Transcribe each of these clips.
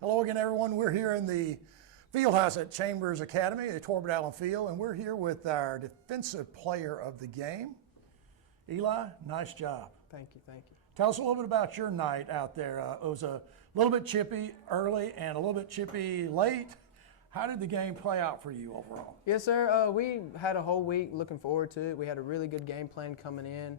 Hello again, everyone. We're here in the field house at Chambers Academy at Torbert Allen Field, and we're here with our defensive player of the game. Eli, nice job. Thank you, thank you. Tell us a little bit about your night out there. It was a little bit chippy early and a little bit chippy late. How did the game play out for you overall? Yes, sir. We had a whole week looking forward to it. We had a really good game plan coming in.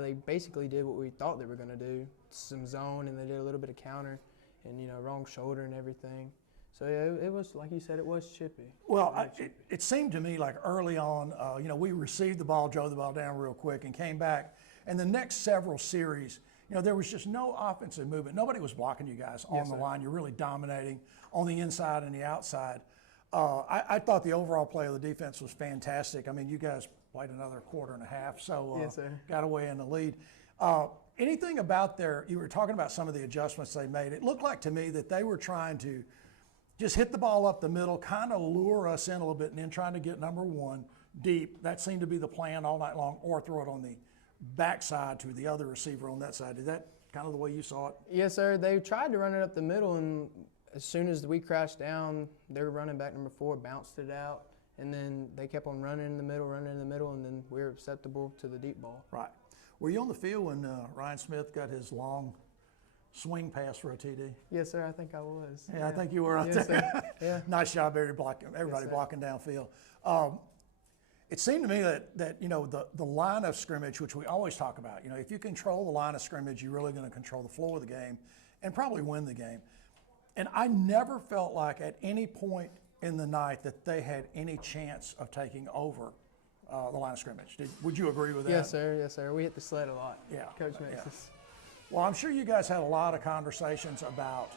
They basically did what we thought they were going to do, some zone, and they did a little bit of counter and, wrong shoulder and everything. So, yeah, it was, like you said, it was chippy. Well, it seemed to me like early on, we received the ball, drove the ball down real quick and came back. And the next several series, there was just no offensive movement. Nobody was blocking you guys on the line. You're really dominating on the inside and the outside. I thought the overall play of the defense was fantastic. I mean, you guys played another quarter and a half, so yes, sir. Got away in the lead. Anything about you were talking about some of the adjustments they made. It looked like to me that they were trying to just hit the ball up the middle, kind of lure us in a little bit, and then trying to get number one deep. That seemed to be the plan all night long, or throw it on the backside to the other receiver on that side. Is that kind of the way you saw it? Yes, sir. They tried to run it up the middle, and as soon as we crashed down, their running back number 4 bounced it out, and then they kept on running in the middle, and then we were susceptible to the deep ball. Right. Were you on the field when Ryan Smith got his long swing pass for a TD? Yes, sir. I think I was. Yeah, I think you were out yes, there. Sir. Yeah. Nice job, everybody Yes, blocking downfield. It seemed to me that the line of scrimmage, which we always talk about, if you control the line of scrimmage, you're really going to control the flow of the game and probably win the game. And I never felt like at any point in the night that they had any chance of taking over the line of scrimmage. Would you agree with that? Yes, sir. Yes, sir. We hit the sled a lot. Yeah. Coach makes us. Well, I'm sure you guys had a lot of conversations about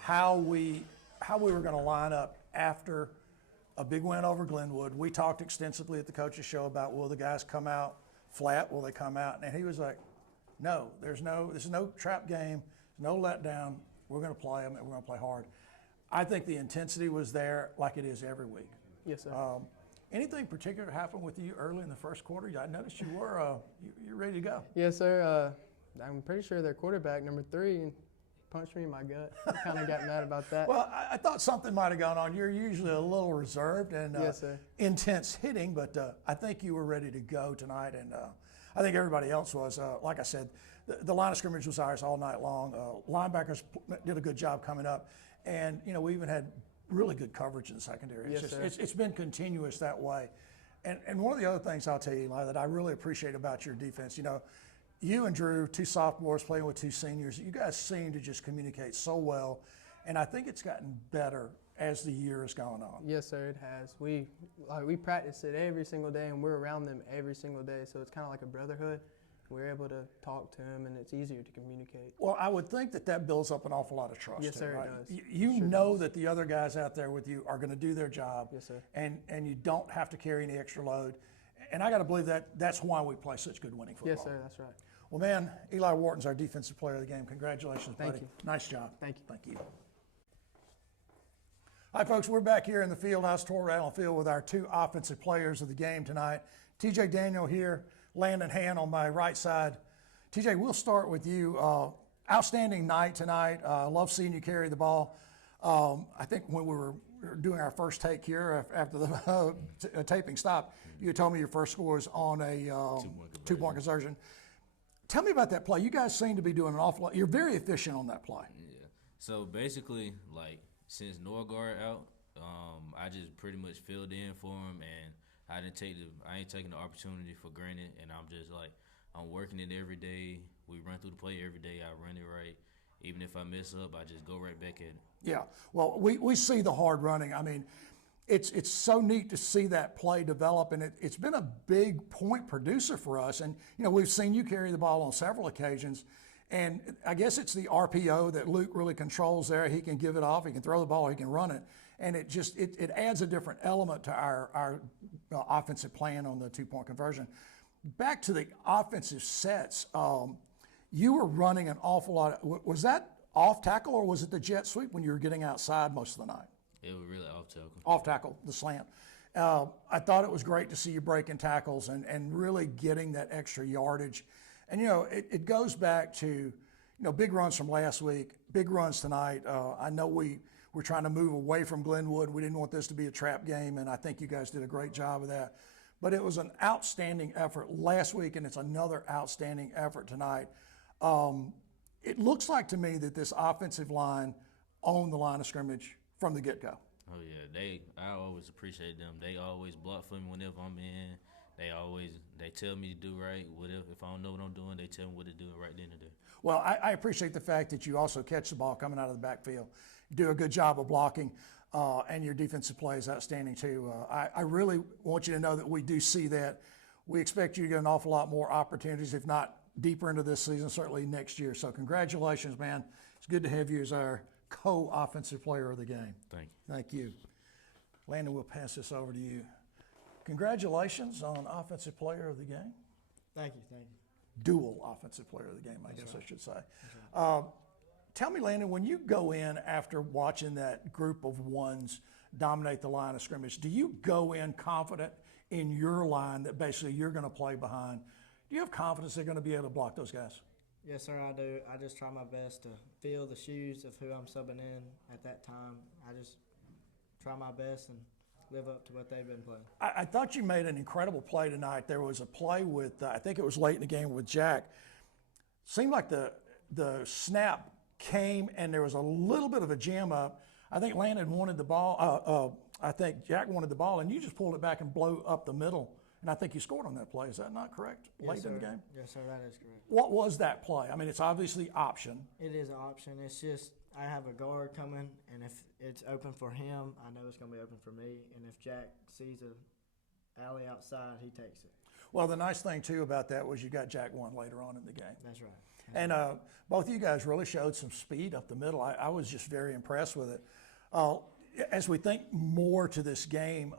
how we were going to line up after a big win over Glenwood. We talked extensively at the coaches show about, will the guys come out flat? Will they come out? And he was like, no, this is no trap game, no letdown. We're going to play them and we're going to play hard. I think the intensity was there like it is every week. Yes, sir. Anything particular happened with you early in the first quarter? I noticed you were you're ready to go. Yes, sir. I'm pretty sure their quarterback, number 3, punched me in my gut. I kind of got mad about that. Well, I thought something might have gone on. You're usually a little reserved and yes, sir. Intense hitting, but I think you were ready to go tonight, and I think everybody else was. Like I said, the line of scrimmage was ours all night long. Linebackers did a good job coming up, and we even had really good coverage in the secondary. Yes, sir. It's been continuous that way. And one of the other things I'll tell you, Eli, that I really appreciate about your defense, you and Drew, 2 sophomores playing with 2 seniors, you guys seem to just communicate so well, and I think it's gotten better as the year has gone on. Yes, sir, it has. We practice it every single day, and we're around them every single day, so it's kind of like a brotherhood. We're able to talk to them, and it's easier to communicate. Well, I would think that builds up an awful lot of trust. Yes, too, sir, right? it does. You sure know does. that the other guys out there with you are going to do their job. Yes, sir. And you don't have to carry any extra load. And I got to believe that's why we play such good winning football. Yes, sir, that's right. Well, man, Eli Wharton's our defensive player of the game. Congratulations, buddy. Thank you. Nice job. Thank you. Thank you. Hi, folks. We're back here in the field house, Torbert Allen Field, with our 2 offensive players of the game tonight. TJ Daniel here, Landon Hand on my right side. TJ, we'll start with you. Outstanding night tonight. Love seeing you carry the ball. I think when we were doing our first take here after the taping stopped, you told me your first score was on a 2-point conversion. Tell me about that play. You guys seem to be doing an awful lot. You're very efficient on that play. Yeah. So basically, since Norgard out, I just pretty much filled in for him, and I ain't taking the opportunity for granted, and I'm just I'm working it every day. We run through the play every day. I run it right. Even if I mess up, I just go right back at it. Yeah. Well, we see the hard running. I mean, it's so neat to see that play develop, and it's been a big point producer for us. And, we've seen you carry the ball on several occasions. And I guess it's the RPO that Luke really controls there. He can give it off, he can throw the ball, he can run it. And it adds a different element to our offensive plan on the 2-point conversion. Back to the offensive sets, you were running an awful lot. Was that off tackle, or was it the jet sweep when you were getting outside most of the night? It was really off tackle. Off tackle, the slant. I thought it was great to see you breaking tackles and really getting that extra yardage. And, it goes back to, big runs from last week, big runs tonight. I know we're trying to move away from Glenwood. We didn't want this to be a trap game, and I think you guys did a great job of that. But it was an outstanding effort last week, and it's another outstanding effort tonight. It looks like to me that this offensive line owned the line of scrimmage from the get-go. Oh yeah, I always appreciate them. They always block for me whenever I'm in. They tell me to do right. Whatever, if I don't know what I'm doing, they tell me what to do right then and there. Well, I appreciate the fact that you also catch the ball coming out of the backfield. You do a good job of blocking, and your defensive play is outstanding too. I really want you to know that we do see that. We expect you to get an awful lot more opportunities, if not deeper into this season, certainly next year. So congratulations, man. It's good to have you as our co-offensive player of the game. Thank you. Thank you. Landon, we'll pass this over to you. Congratulations on Offensive Player of the Game. Thank you. Dual Offensive Player of the Game, I guess I should say. Tell me, Landon, when you go in after watching that group of ones dominate the line of scrimmage, do you go in confident in your line that basically you're going to play behind? Do you have confidence they're going to be able to block those guys? Yes, sir, I do. I just try my best to fill the shoes of who I'm subbing in at that time. I just try my best and live up to what they've been playing. I thought you made an incredible play tonight. There was a play with, I think it was late in the game with Jack. Seemed like the snap came and there was a little bit of a jam up. I think Landon wanted the ball. I think Jack wanted the ball, and you just pulled it back and blew up the middle. And I think you scored on that play. Is that not correct? Late in the game? Yes, sir, that is correct. What was that play? I mean, it's obviously option. It is an option. It's just I have a guard coming, and if it's open for him, I know it's going to be open for me. And if Jack sees a alley outside, he takes it. Well, the nice thing, too, about that was you got Jack one later on in the game. That's right. And both of you guys really showed some speed up the middle. I was just very impressed with it. As we think more to this game,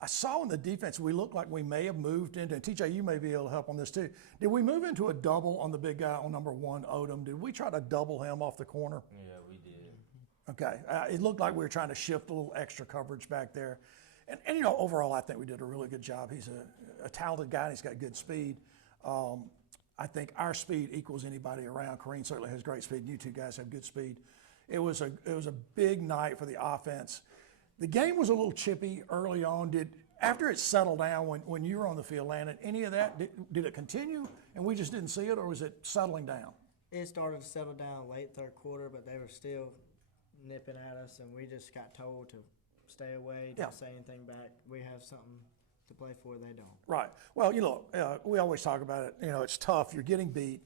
I saw in the defense we looked like we may have moved into, and TJ, you may be able to help on this too. Did we move into a double on the big guy on number 1, Odom? Did we try to double him off the corner? Yeah, we did. Okay. It looked like we were trying to shift a little extra coverage back there. And overall, I think we did a really good job. He's a talented guy, and he's got good speed. I think our speed equals anybody around. Kareem certainly has great speed, and you two guys have good speed. It was a big night for the offense. The game was a little chippy early on. After it settled down when you were on the field, Landon, any of that, did it continue and we just didn't see it, or was it settling down? It started to settle down late third quarter, but they were still nipping at us, and we just got told to stay away, don't say anything back. We have something to play for, they don't. Right. Well, we always talk about it. It's tough. You're getting beat.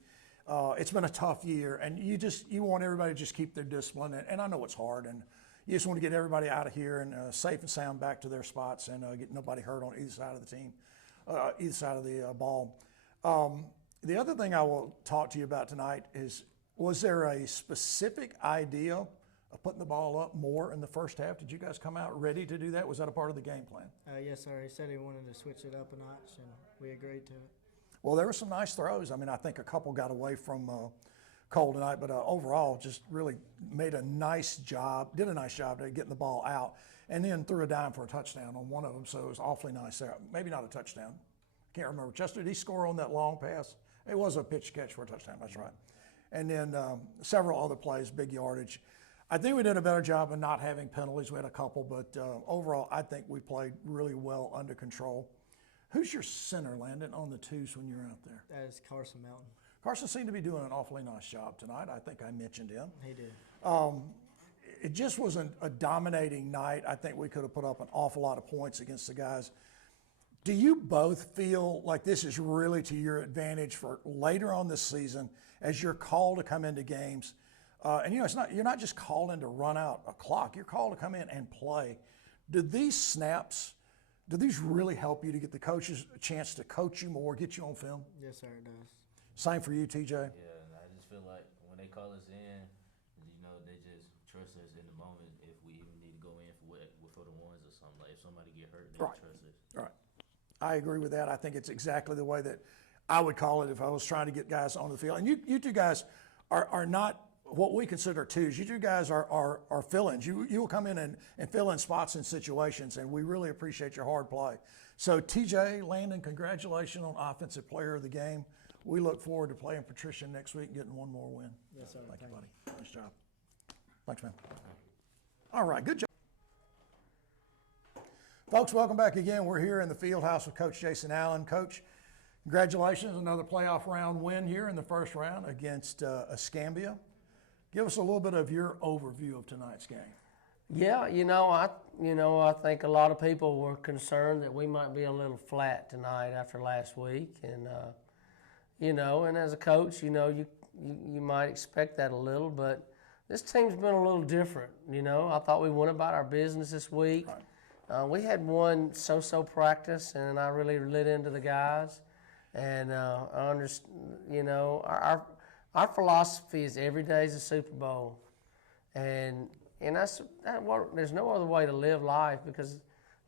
It's been a tough year, and you want everybody to just keep their discipline. And I know it's hard, and you just want to get everybody out of here and safe and sound back to their spots and get nobody hurt on either side of the team, either side of the ball. The other thing I will talk to you about tonight is, was there a specific idea of putting the ball up more in the first half? Did you guys come out ready to do that? Was that a part of the game plan? Yes, sir. He said he wanted to switch it up a notch, and we agreed to it. Well, there were some nice throws. I mean, I think a couple got away from Cole tonight, but overall just really did a nice job to getting the ball out, and then threw a dime for a touchdown on one of them, so it was awfully nice there. Maybe not a touchdown. I can't remember. Chester, did he score on that long pass? It was a pitch catch for a touchdown, that's right. And then several other plays, big yardage. I think we did a better job of not having penalties. We had a couple, but overall I think we played really well under control. Who's your center, Landon, on the twos when you're out there? That is Carson Melton. Carson seemed to be doing an awfully nice job tonight. I think I mentioned him. He did. It just wasn't a dominating night. I think we could have put up an awful lot of points against the guys. Do you both feel like this is really to your advantage for later on this season as you're called to come into games? And you're not just called in to run out a clock. You're called to come in and play. Do these snaps, do these really help you to get the coaches a chance to coach you more, get you on film? Yes, sir, it does. Same for you, TJ? Yeah, and I just feel like when they call us in, they just trust us in the moment. If we even need to go in for the ones or something, like if somebody get hurt, they trust us. Right. I agree with that. I think it's exactly the way that I would call it if I was trying to get guys on the field. And you two guys are not what we consider twos. You two guys are fill-ins. You will come in and fill in spots in situations, and we really appreciate your hard play. So TJ, Landon, congratulations on Offensive Player of the Game. we look forward to playing Patricia next week and getting one more win. Yes, sir. Thank you, buddy. Nice job. Thanks, man. All right, good job. Folks, welcome back again. We're here in the field house with Coach Jason Allen. Coach, congratulations, another playoff round win here in the first round against Escambia. Give us a little bit of your overview of tonight's game. Yeah, I think a lot of people were concerned that we might be a little flat tonight after last week, and and as a coach, you might expect that a little, but this team's been a little different. I thought we went about our business this week. Right. We had one so-so practice, and I really lit into the guys, and I understand. Our philosophy is every day is a Super Bowl, and there's no other way to live life, because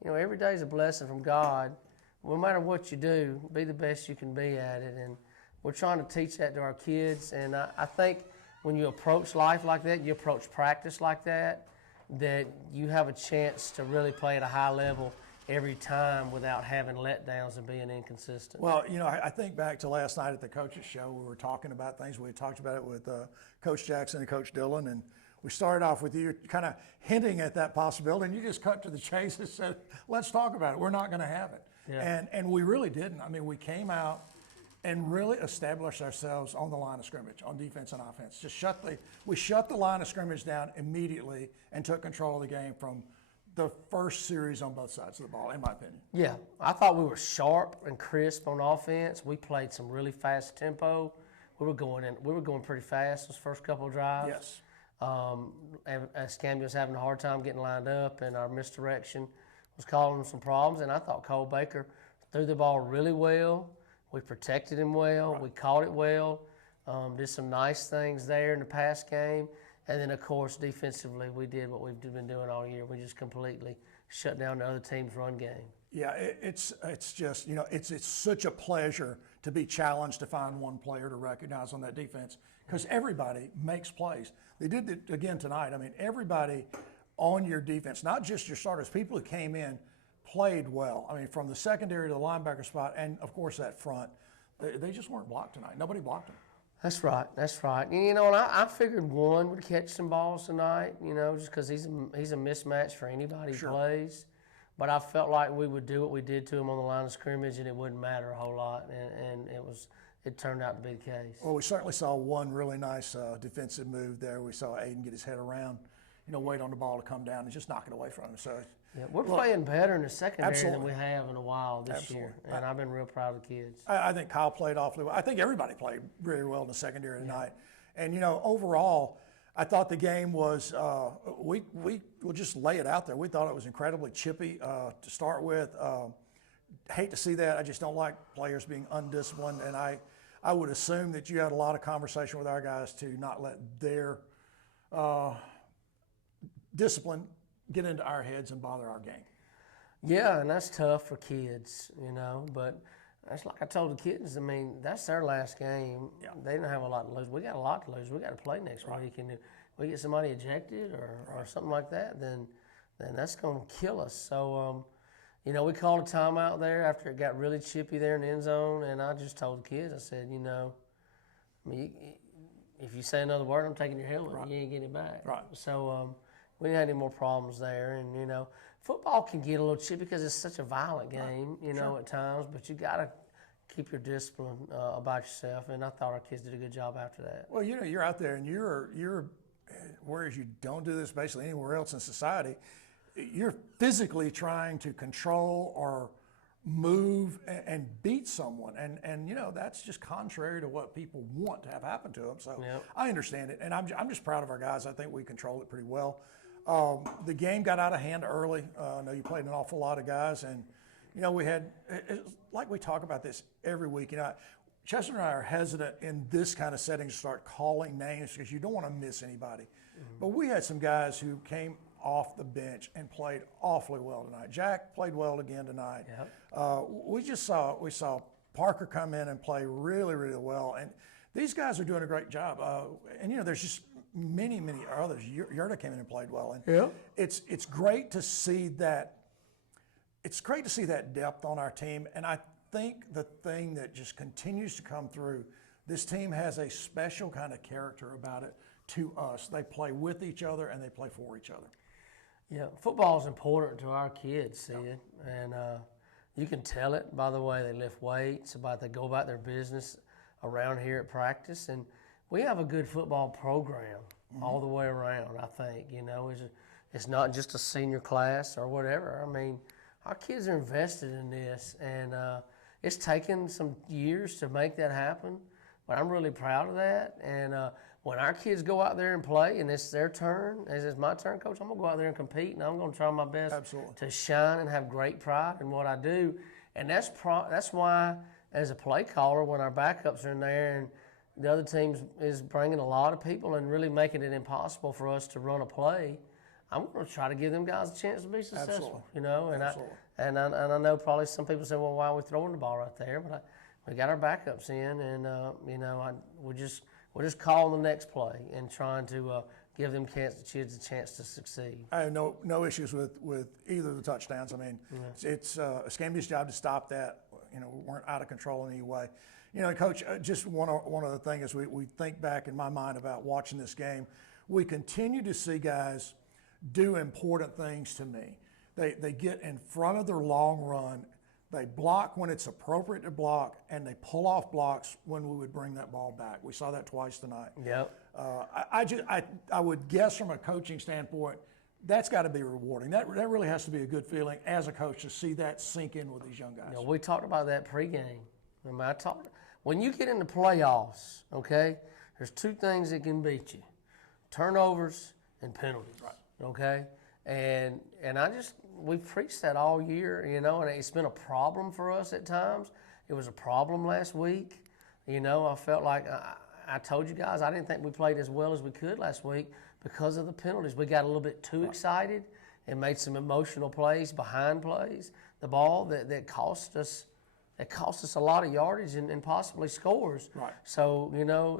every day is a blessing from God. No matter what you do, be the best you can be at it, and we're trying to teach that to our kids. And I think when you approach life like that, you approach practice like that you have a chance to really play at a high level every time without having letdowns and being inconsistent. Well, I think back to last night at the coaches show. We were talking about things. We talked about it with Coach Jackson and Coach Dillon, and we started off with you kind of hinting at that possibility, and you just cut to the chase and said, let's talk about it. We're not going to have it. Yeah. And we really didn't. I mean, we came out and really established ourselves on the line of scrimmage, on defense and offense. We shut the line of scrimmage down immediately and took control of the game from the first series on both sides of the ball, in my opinion. Yeah, I thought we were sharp and crisp on offense. We played some really fast tempo. We were going pretty fast those first couple of drives. Yes. Escambia was having a hard time getting lined up, and our misdirection was causing some problems. And I thought Cole Baker threw the ball really well. We protected him well. Right. We caught it well. Did some nice things there in the pass game. And then, of course, defensively, we did what we've been doing all year. We just completely shut down the other team's run game. Yeah, it's just, it's such a pleasure to be challenged to find one player to recognize on that defense, because everybody makes plays. They did it again tonight. I mean, everybody on your defense, not just your starters, people who came in, played well. I mean, from the secondary to the linebacker spot, and, of course, that front, they just weren't blocked tonight. Nobody blocked them. That's right. And, and I figured one would catch some balls tonight, just because he's a mismatch for anybody who plays. But I felt like we would do what we did to him on the line of scrimmage, and it wouldn't matter a whole lot, and it turned out to be the case. Well, we certainly saw one really nice defensive move there. We saw Aiden get his head around, wait on the ball to come down and just knock it away from him. So yeah, we're playing better in the secondary than we have in a while this year, and I've been real proud of the kids. I think Kyle played awfully well. I think everybody played very well in the secondary tonight. And, overall, I thought the game was, we will just lay it out there. We thought it was incredibly chippy to start with. Hate to see that. I just don't like players being undisciplined, and I would assume that you had a lot of conversation with our guys to not let their discipline get into our heads and bother our game. Yeah, and that's tough for kids, but that's like I told the kids, that's their last game. Yeah. They didn't have a lot to lose. We got a lot to lose. We got to play next week, and if we get somebody ejected or something like that, then that's going to kill us. So, we called a timeout there after it got really chippy there in the end zone, and I just told the kids, I said, if you say another word, I'm taking your helmet. Right. You ain't getting it back. Right. So we didn't have any more problems there, and football can get a little chippy because it's such a violent game, at times. But you got to keep your discipline about yourself, and I thought our kids did a good job after that. Well, you're out there, and you're whereas you don't do this basically anywhere else in society, you're physically trying to control or move and beat someone, and that's just contrary to what people want to have happen to them. So I understand it, and I'm just proud of our guys. I think we controlled it pretty well. The game got out of hand early. I know you played an awful lot of guys, and we had, like we talk about this every week. Chester and I are hesitant in this kind of setting to start calling names because you don't want to miss anybody. Mm-hmm. But we had some guys who came off the bench and played awfully well tonight. Jack played well again tonight. Yep. We saw Parker come in and play really, really well. And these guys are doing a great job. And there's just many others. Yurda came in and played well. And it's great to see that. It's great to see that depth on our team. And think the thing that just continues to come through, this team has a special kind of character about it to us. They play with each other and they play for each other. Yeah, football is important to our kids, Sid, and you can tell it by the way they lift weights, about they go about their business around here at practice, and we have a good football program all the way around. I think it's not just a senior class or whatever. I mean, our kids are invested in this, and it's taken some years to make that happen, but I'm really proud of that. And when our kids go out there and play, and it's their turn, as it's my turn, Coach, I'm going to go out there and compete, and I'm going to try my best to shine and have great pride in what I do. And that's why, as a play caller, when our backups are in there and the other team is bringing a lot of people and really making it impossible for us to run a play, I'm going to try to give them guys a chance to be successful. Absolutely. And I know probably some people say, well, why are we throwing the ball right there? But we got our backups in, and we're just calling the next play and trying to give them kids a chance to succeed. I have no issues with either of the touchdowns. I mean, it's Escambia's job to stop that. We weren't out of control in any way. Coach, just one other thing as we think back in my mind about watching this game, we continue to see guys do important things to me. They get in front of their long run, they block when it's appropriate to block, and they pull off blocks when we would bring that ball back. We saw that twice tonight. Yep. I would guess from a coaching standpoint, that's got to be rewarding. That really has to be a good feeling as a coach to see that sink in with these young guys. We talked about that pregame. When you get into playoffs, okay, there's two things that can beat you: turnovers and penalties. Right. Okay, and we've preached that all year, and it's been a problem for us at times. It was a problem last week. I felt like I told you guys I didn't think we played as well as we could last week because of the penalties. We got a little bit too excited and made some emotional plays, behind plays, the ball that cost us. It cost us a lot of yardage and possibly scores. Right. So,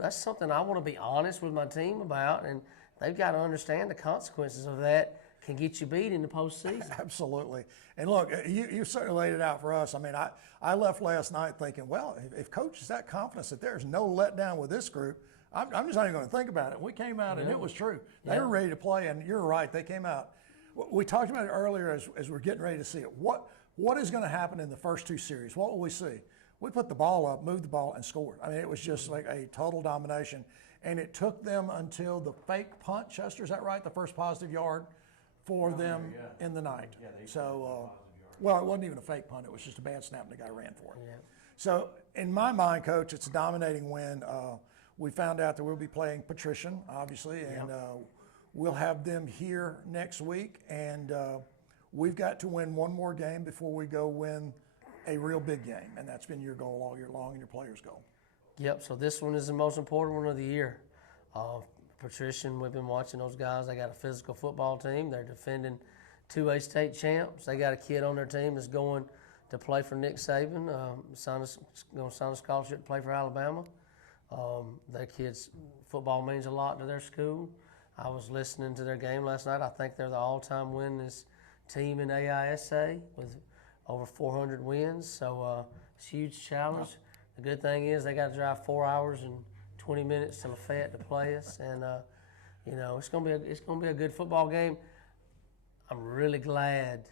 that's something I want to be honest with my team about, and they've got to understand the consequences of that can get you beat in the postseason. Absolutely. And look, you certainly laid it out for us. I mean, I left last night thinking, well, if Coach is that confident that there's no letdown with this group, I'm just not even going to think about it. We came out and it was true. They were ready to play, and you're right, they came out. We talked about it earlier as we're getting ready to see it. What is going to happen in the first two series? What will we see? We put the ball up, moved the ball, and scored. I mean, it was just like a total domination. And it took them until the fake punt, Chester, is that right? The first positive yard for them in the night. Yeah, well, it wasn't even a fake punt. It was just a bad snap, and the guy ran for it. Yeah. So in my mind, Coach, it's a dominating win. We found out that we'll be playing Patrician, obviously, and we'll have them here next week. And we've got to win one more game before we go win a real big game, and that's been your goal all year long and your players' goal. Yep, so this one is the most important one of the year. Patrician, we've been watching those guys. They got a physical football team. They're defending 2A state champs. They got a kid on their team that's going to play for Nick Saban, going to sign a scholarship to play for Alabama. That kid's football means a lot to their school. I was listening to their game last night. I think they're the all-time winningest team in AISA with over 400 wins, so it's a huge challenge. Wow. The good thing is they got to drive 4 hours and 20 minutes to Lafayette to play us, and it's gonna be a good football game. I'm really glad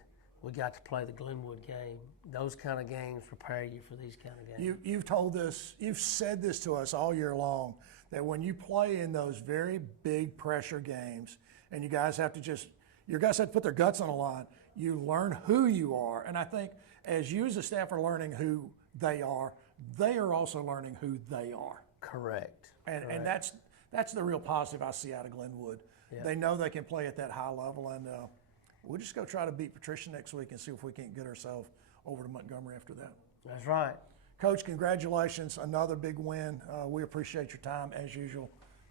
we got to play the Glenwood game. Those kind of games prepare you for these kind of games. You've said this to us all year long, that when you play in those very big pressure games, and your guys have to put their guts on the line, you learn who you are. And I think as you as a staff are learning who they are also learning who they are. Correct. And that's the real positive I see out of Glenwood. Yep. They know they can play at that high level, and we'll just go try to beat Patricia next week and see if we can't get ourselves over to Montgomery after that. That's right. Coach, congratulations. Another big win. We appreciate your time as usual.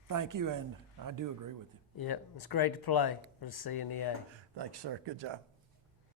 Thank you, and I do agree with you. Yeah, it's great to play for the C and the A. Thank you, sir. Good job.